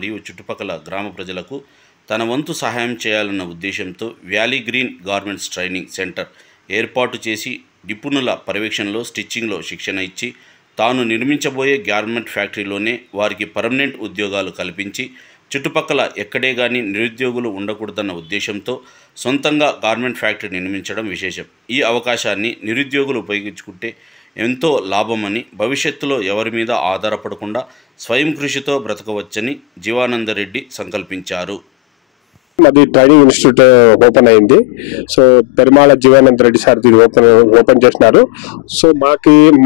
మరియు చుట్టుపక్కల గ్రామ ప్రజలకు తన వంతు సహాయం చేయాలన్న ఉద్దేశంతో valley green garments training centre ఏర్పాటు చేసి నిపుణుల పర్యవేక్షణలో స్టిచ్చింగ్లో శిక్షణ ఇచ్చి తాను నిర్మించబోయే గార్మెంట్ ఫ్యాక్టరీలోనే వారికి పర్మనెంట్ ఉద్యోగాలు కల్పించి చుట్టుపక్కల ఎక్కడే కానీ నిరుద్యోగులు ఉండకూడదన్న ఉద్దేశంతో సొంతంగా గార్మెంట్ ఫ్యాక్టరీ నిర్మించడం విశేషం. ఈ అవకాశాన్ని నిరుద్యోగులు ఉపయోగించుకుంటే ఎంతో లాభమని, భవిష్యత్తులో ఎవరి మీద ఆధారపడకుండా స్వయం కృషితో బ్రతకవచ్చని జీవానందరెడ్డి సంకల్పించారు. అది ట్రైనింగ్ ఇన్స్టిట్యూట్ ఓపెన్ అయింది. సో పెరుమాళ జీవానందరెడ్డి సార్ ఓపెన్ చేసినారు. సో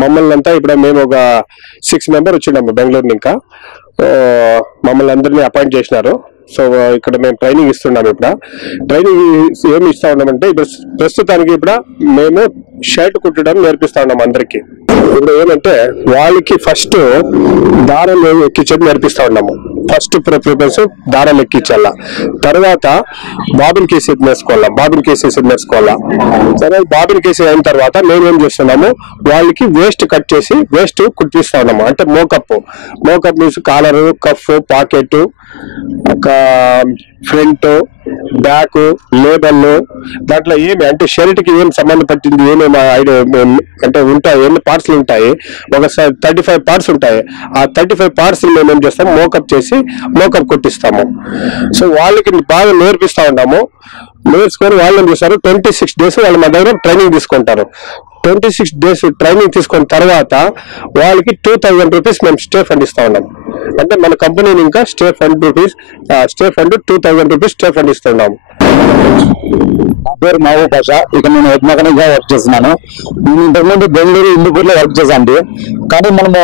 మమ్మల్ని అంతా ఇప్పుడు మేము ఒక 6 మెంబర్ వచ్చినాము బెంగళూరు. ఇంకా మమ్మల్ని అందరినీ అపాయింట్ చేసినారు. సో ఇక్కడ మేము ట్రైనింగ్ ఇస్తున్నాము. ఇప్పుడు ట్రైనింగ్ ఏమి ఇస్తా ఉన్నామంటే ఇప్పుడు ప్రస్తుతానికి ఇప్పుడు మేము షర్ట్ కుట్టడం నేర్పిస్తా ఉన్నాము అందరికి. ఇప్పుడు ఏమంటే వాళ్ళకి ఫస్ట్ దారం ఎక్కించడం నేర్పిస్తా ఉన్నాము. ఫస్ట్ ప్రిఫరెన్స్ దారం ఎక్కించాల, తర్వాత బాబిన్ కేసేది నేర్చుకోవాలా. సరే బాబిన్ కేసీ అయిన తర్వాత మేమేం చేస్తున్నాము, వాళ్ళకి వేస్ట్ కట్ చేసి వేస్ట్ కుట్టిస్తా ఉన్నాము. అంటే mockup means collar, cuff, pocket, ఒక ఫ్రంట్, బ్యాక్, లేబల్, దాంట్లో ఏమి అంటే షర్ట్కి ఏం సంబంధం పట్టింది, ఏమేమి అంటే ఉంటాయి, ఎన్ని పార్ట్స్లు ఉంటాయి, ఒక 35 పార్ట్స్ ఉంటాయి. ఆ 35 పార్ట్స్ మేము ఏం చేస్తాము, మోకప్ కొట్టిస్తాము. సో వాళ్ళకి బాగా నేర్పిస్తా ఉన్నాము. నేర్చుకొని వాళ్ళు ఏం చేస్తారు, 26 days వాళ్ళు మా దగ్గర ట్రైనింగ్ తీసుకుంటారు. 26 days ట్రైనింగ్ తీసుకున్న తర్వాత వాళ్ళకి 2000 రూపీస్ మేము స్టే ఫండ్ ఇస్తా ఉన్నాం. అంటే మన కంపెనీని ఇంకా stay fund 2000 rupees stay fund ఇస్తున్నాము. నా పేరు మహబూబ్ బాషా. ఇక నేను హెడ్ మెకానిక్ గా వర్క్ చేస్తున్నాను. నేను ఇంతకుముందు బెంగళూరు, ఇందుపూర్లో వర్క్ చేశాను. కానీ మనము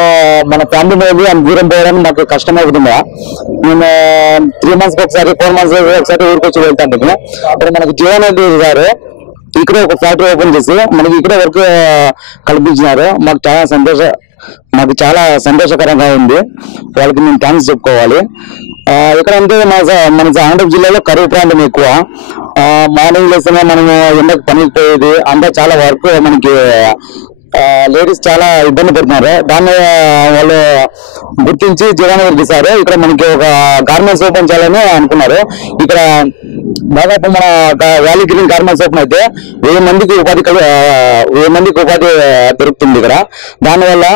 మన ఫ్యామిలీ మీద అంత దూరం పోవడానికి మాకు కష్టం అవుతుందా. మేము 3 months ఒకసారి, 4 months ఒకసారి ఊరికి వచ్చి వెళ్తాను. ఇప్పుడు మనకు జీవనానంద గారు ఇక్కడ ఒక ఫ్యాక్టరీ ఓపెన్ చేసి మనకి ఇక్కడ వర్క్ కల్పించినారు. మాకు చాలా సంతోషకరంగా ఉంది. వాళ్ళకి మేము థ్యాంక్స్ చెప్పుకోవాలి. ఇక్కడ అంటే మన అనంతపురం జిల్లాలో కరువు ప్రాంతం ఎక్కువ. మార్నింగ్ లేస్తేనే మనము ఎండకు పనికి పోయేది, అంతా చాలా వర్క్ మనకి లేడీస్ చాలా ఇబ్బంది పడుతున్నారు. దాన్ని వాళ్ళు గుర్తించి జీవనానంద సార్ ఇక్కడ మనకి ఒక గార్మెంట్స్ ఓపెన్ చేయాలని అనుకున్నారు. ఇక్కడ దాదాపు మన వ్యాలీ గ్రీన్ గార్మెంట్స్ ఓపెన్ అయితే 1000 మందికి ఉపాధి దొరుకుతుంది ఇక్కడ. దానివల్ల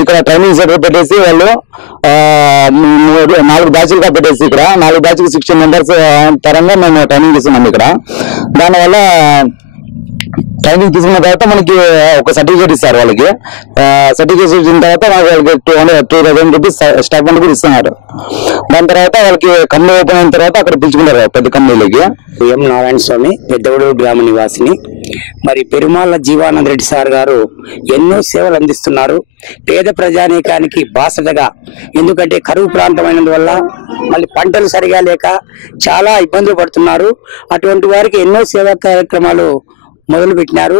ఇక్కడ ట్రైనింగ్ సెంటర్ పెట్టేసి వాళ్ళు 4 బ్యాచ్లుగా పెట్టేసి ఇక్కడ 4 బ్యాచ్కి 16 members పరంగా మేము ట్రైనింగ్ ఇస్తున్నాం ఇక్కడ. దానివల్ల ట్రైనింగ్ తీసుకున్న తర్వాత మనకి ఒక సర్టిఫికేట్ ఇస్తారు. వాళ్ళకి సర్టిఫికేట్ ఇచ్చిన తర్వాత వాళ్ళకి 2000 రూపీస్ స్టైపెండ్ కూడా ఇస్తున్నారు. దాని తర్వాత వాళ్ళకి కంపెనీ ఓపెన్ అయిన తర్వాత అక్కడ పిలుచుకుంటారు పెద్ద కంపెనీలకి. ఎం నారాయణ స్వామి, పెద్దగూడూరు గ్రామ నివాసిని. మరి పెరుమాళ్ళ జీవానందరెడ్డి సార్ గారు ఎన్నో సేవలు అందిస్తున్నారు పేద ప్రజానీకానికి బాసటగా. ఎందుకంటే కరువు ప్రాంతమైనందువల్ల మళ్ళీ పంటలు సరిగా లేక చాలా ఇబ్బందులు పడుతున్నారు. అటువంటి వారికి ఎన్నో సేవా కార్యక్రమాలు మొదలు పెట్టినారు.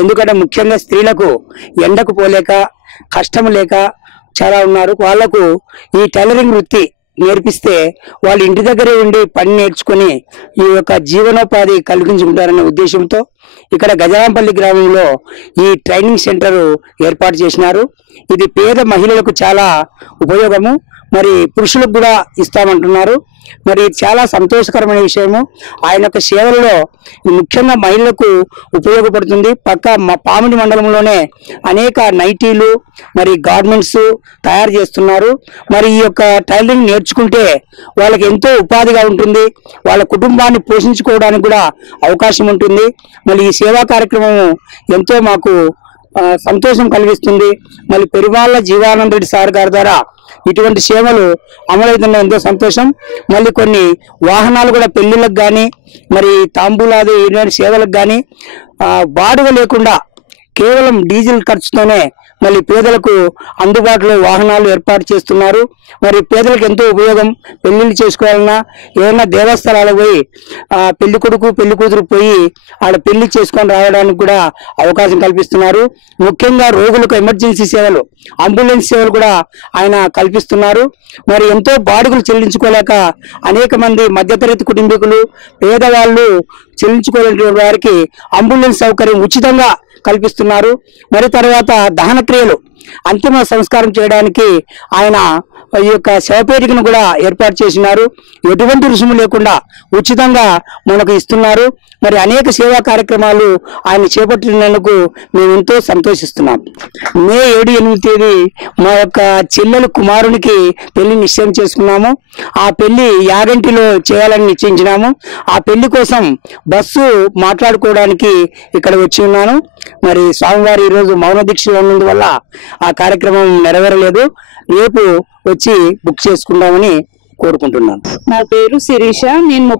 ఎందుకంటే ముఖ్యంగా స్త్రీలకు ఎండకు పోలేక కష్టం లేక చాలా ఉన్నారు. వాళ్లకు ఈ టైలరింగ్ వృత్తి నేర్పిస్తే వాళ్ళు ఇంటి దగ్గరే ఉండి పని నేర్చుకుని ఈ యొక్క జీవనోపాధి కలిగించుకుంటారనే ఉద్దేశంతో ఇక్కడ గజరాంపల్లి గ్రామంలో ఈ ట్రైనింగ్ సెంటర్ ఏర్పాటు చేసినారు. ఇది పేద మహిళలకు చాలా ఉపయోగము. మరి పురుషులకు కూడా ఇస్తామంటున్నారు. మరి చాలా సంతోషకరమైన విషయము. ఆయన యొక్క సేవలలో ముఖ్యంగా మహిళలకు ఉపయోగపడుతుంది. పామిడి మండలంలోనే అనేక నైటీలు మరి గార్మెంట్స్ తయారు చేస్తున్నారు. మరి ఈ యొక్క టైలరింగ్ నేర్చుకుంటే వాళ్ళకి ఎంతో ఉపాధిగా ఉంటుంది. వాళ్ళ కుటుంబాన్ని పోషించుకోవడానికి కూడా అవకాశం ఉంటుంది. మరి ఈ సేవా కార్యక్రమం ఎంతో మాకు సంతోషం కలిగిస్తుంది. మళ్ళీ పెరుమాళ్ళ జీవానందరెడ్డి సార్ గారి ద్వారా ఇటువంటి సేవలు అమలవుతున్న ఎంతో సంతోషం. మళ్ళీ కొన్ని వాహనాలు కూడా పెళ్లిళ్ళకు కానీ మరి తాంబూలాది ఇటువంటి సేవలకు కానీ బాడుగ లేకుండా కేవలం డీజిల్ ఖర్చుతోనే మళ్ళీ పేదలకు అందుబాటులో వాహనాలు ఏర్పాటు చేస్తున్నారు. మరి పేదలకు ఎంతో ఉపయోగం. పెళ్లిళ్ళు చేసుకోవాలన్నా ఏదైనా దేవస్థానాలకు పోయి పెళ్లి కొడుకు పెళ్లి కూతురు పోయి ఆడ పెళ్లి చేసుకొని రావడానికి కూడా అవకాశం కల్పిస్తున్నారు. ముఖ్యంగా రోగులకు ఎమర్జెన్సీ సేవలు, అంబులెన్స్ సేవలు కూడా ఆయన కల్పిస్తున్నారు. మరి ఎంతో బాడుగులు చెల్లించుకోలేక అనేక మంది మధ్యతరగతి కుటుంబీకులు, పేదవాళ్ళు చెల్లించుకోలేని వారికి అంబులెన్స్ సౌకర్యం ఉచితంగా కల్పిస్తున్నారు. మరి తర్వాత దహన క్రియలు, అంతిమ సంస్కారం చేయడానికి ఆయన ఈ యొక్క శవపేటికను కూడా ఏర్పాటు చేసినారు. ఎటువంటి రుసుము లేకుండా ఉచితంగా మనకు ఇస్తున్నారు. మరి అనేక సేవా కార్యక్రమాలు ఆయన చేపట్టినందుకు మేము ఎంతో సంతోషిస్తున్నాం. మే 7-8 తేదీ మా యొక్క చెల్లెలు కుమారునికి పెళ్లి నిశ్చయం చేసుకున్నాము. ఆ పెళ్లి యాగంటిలో చేయాలని నిశ్చయించినాము. ఆ పెళ్లి కోసం బస్సు మాట్లాడుకోవడానికి ఇక్కడ వచ్చి ఉన్నాను. మరి స్వామివారి ఈరోజు మౌన దీక్షలో ఉన్నందువల్ల ఆ కార్యక్రమం నెరవేరలేదు. రేపు వచ్చి బుక్ చేసుకుందామని కోరుకుంటున్నాను. నా పేరు శిరీష. నేను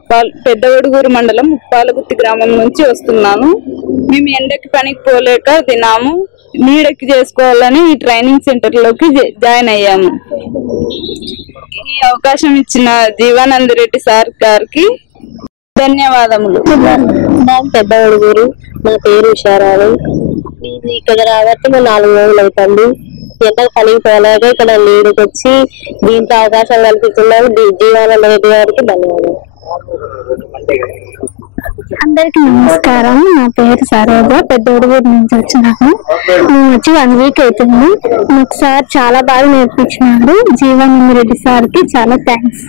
పెద్దవడుగూరు మండలం ముప్పాలగుత్తి గ్రామం నుంచి వస్తున్నాను. మేము ఎండకి పనికి పోలేక తినాము, నీడెక్కి చేసుకోవాలని ఈ ట్రైనింగ్ సెంటర్ లోకి జాయిన్ అయ్యాము. ఈ అవకాశం ఇచ్చిన జీవానంద రెడ్డి సార్ గారికి ధన్యవాదములు. పెద్దవడుగూరు, నా పేరు ఉషారావు. నేను ఇక్కడ రాబట్టి 4 రోజులు అవుతుంది. ఎంతకు పనికి పోలేక ఇక్కడ నీడికి వచ్చి దీంట్లో అవకాశం కల్పిస్తున్నాను. జీవానంద రెడ్డి గారికి ధన్యవాదాలు. అందరికి నమస్కారం. నా పేరు సరోజ, పెద్దవడుగూరు నుంచి వచ్చినాను. మేము వచ్చి 1 వీక్ అవుతుంది. మాకు సార్ చాలా బాగా నేర్పించినారు. జీవానంద రెడ్డి సార్కి చాలా థ్యాంక్స్.